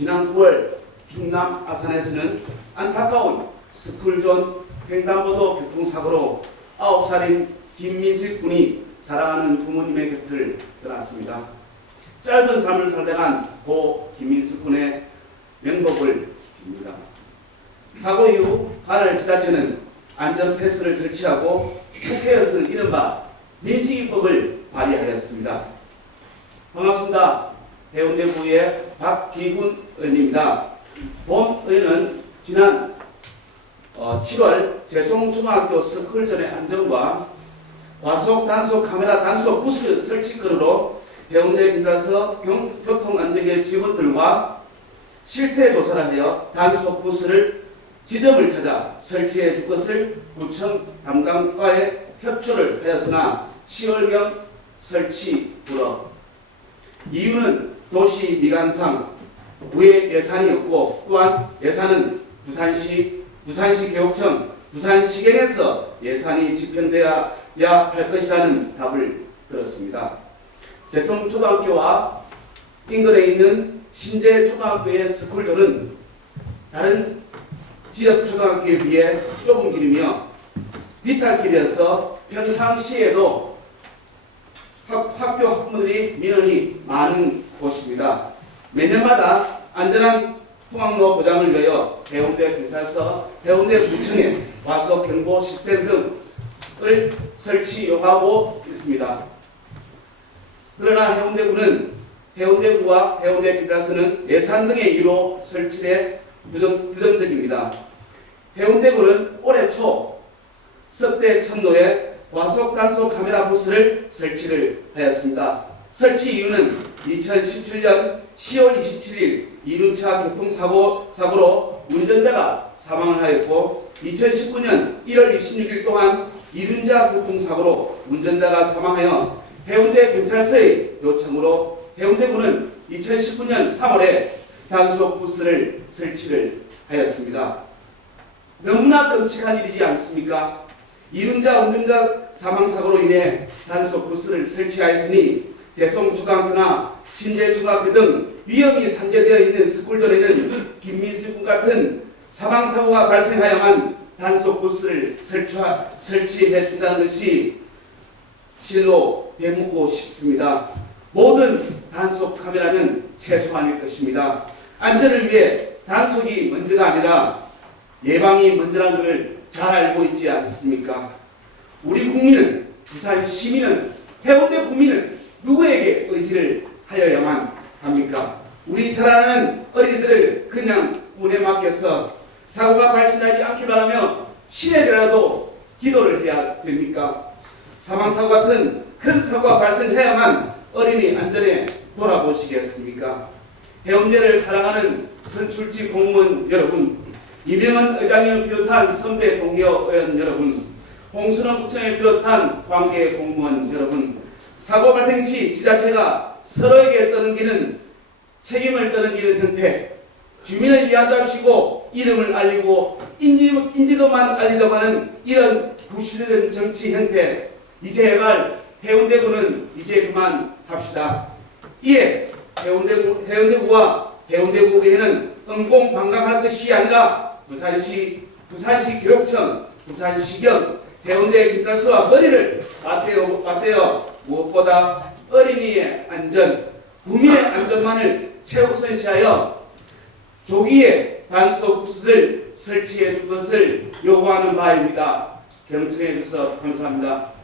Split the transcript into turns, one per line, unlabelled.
지난 9월 충남 아산에서는 안타까운 스쿨존 횡단보도 교통사고로 9살인 김민식 군이 사랑하는 부모님의 곁을 떠났습니다. 짧은 삶을 살다간 고 김민식 군의 명복을 빕니다. 사고 이후 관할 지자체는 안전 패스를 설치하고 국회에서 이른바 민식이법을 발의하였습니다. 반갑습니다. 해운대구의 박기군 의원입니다. 본 의원은 지난 어, 7월 재송초등학교 스쿨전의 안전과 과속 단속 카메라 단속 부스 설치 건으로 해운대 경- 교통안전계 직원들과 실태 조사를 하여 단속 부스를 지점을 찾아 설치해 줄 것을 구청 담당과에 협조를 하였으나 10월경 설치 불허. 이유는 도시 미관상 외 예산이 없고 또한 예산은 부산시 부산시 교육청 부산시경에서 예산이 집행돼야 할 것이라는 답을 들었습니다. 재성초등학교와 인근에 있는 신재초등학교의 스쿨들은 다른 지역 초등학교에 비해 좁은 길이며 비탈길이어서 평상시에도 학, 학교 학부모들이 민원이 많은 곳입니다. 매년마다 안전한 통학로 보장을 위하여 해운대 경찰서, 해운대 구청에 과속 경보 시스템 등을 설치 요구하고 있습니다. 그러나 해운대구는 해운대구와 해운대 경찰서는 예산 등의 이유로 설치돼 부정, 부정적입니다. 해운대구는 올해 초 석대 천로에 과속 단속 카메라 부스를 설치를 하였습니다. 설치 이유는 2017년 10월 27일 이륜차 교통사고 사고로 운전자가 사망을 하였고 2019년 1월 26일 동안 이륜차 교통사고로 운전자가 사망하여 해운대 경찰서의 요청으로 해운대구는 2019년 3월에 단속 부스를 설치를 하였습니다. 너무나 끔찍한 일이지 않습니까? 이륜자 운전자 사망 사고로 인해 단속 부스를 설치하였으니 재송초등학교나 신재중학교 등 위험이 산재되어 있는 스쿨존에는 김민수 군 같은 사망 사고가 발생하여만 단속 부스를 설치하, 설치해 준다는 것이 실로 되묻고 싶습니다. 모든 단속 카메라는 최소한일 것입니다. 안전을 위해 단속이 먼저가 아니라 예방이 먼저라는 것을 잘 알고 있지 않습니까? 우리 국민은 부산 시민은 해운대 국민은 누구에게 의지를 하여야만 합니까? 우리 잘 아는 어린이들을 그냥 운에 맡겨서 사고가 발생하지 않길 바라며 신에게라도 기도를 해야 됩니까? 사망사고 같은 큰 사고가 발생해야만 어린이 안전에 돌아보시겠습니까? 해운대를 사랑하는 선출직 공무원 여러분, 이병헌 의장님을 비롯한 선배 동료 의원 여러분, 홍순원 국장을 비롯한 관계 공무원 여러분, 사고 발생 시 지자체가 서로에게 떠넘기는 책임을 떠넘기는 형태, 주민을 이야기하시고 이름을 알리고 인지, 인지도만 알리려고 하는 이런 부실된 정치 형태, 이제 제발 해운대구는 이제 그만 합시다. 이에 해운대구, 해운대구와 해운대구 의회는 응공방강할 것이 아니라 부산시, 부산시 교육청, 부산시경, 해운대 경찰서와 머리를 맞대어, 맞대어 무엇보다 어린이의 안전, 국민의 안전만을 최우선시하여 조기에 단속 부스를 설치해 줄 것을 요구하는 바입니다. 경청해 주셔서 감사합니다.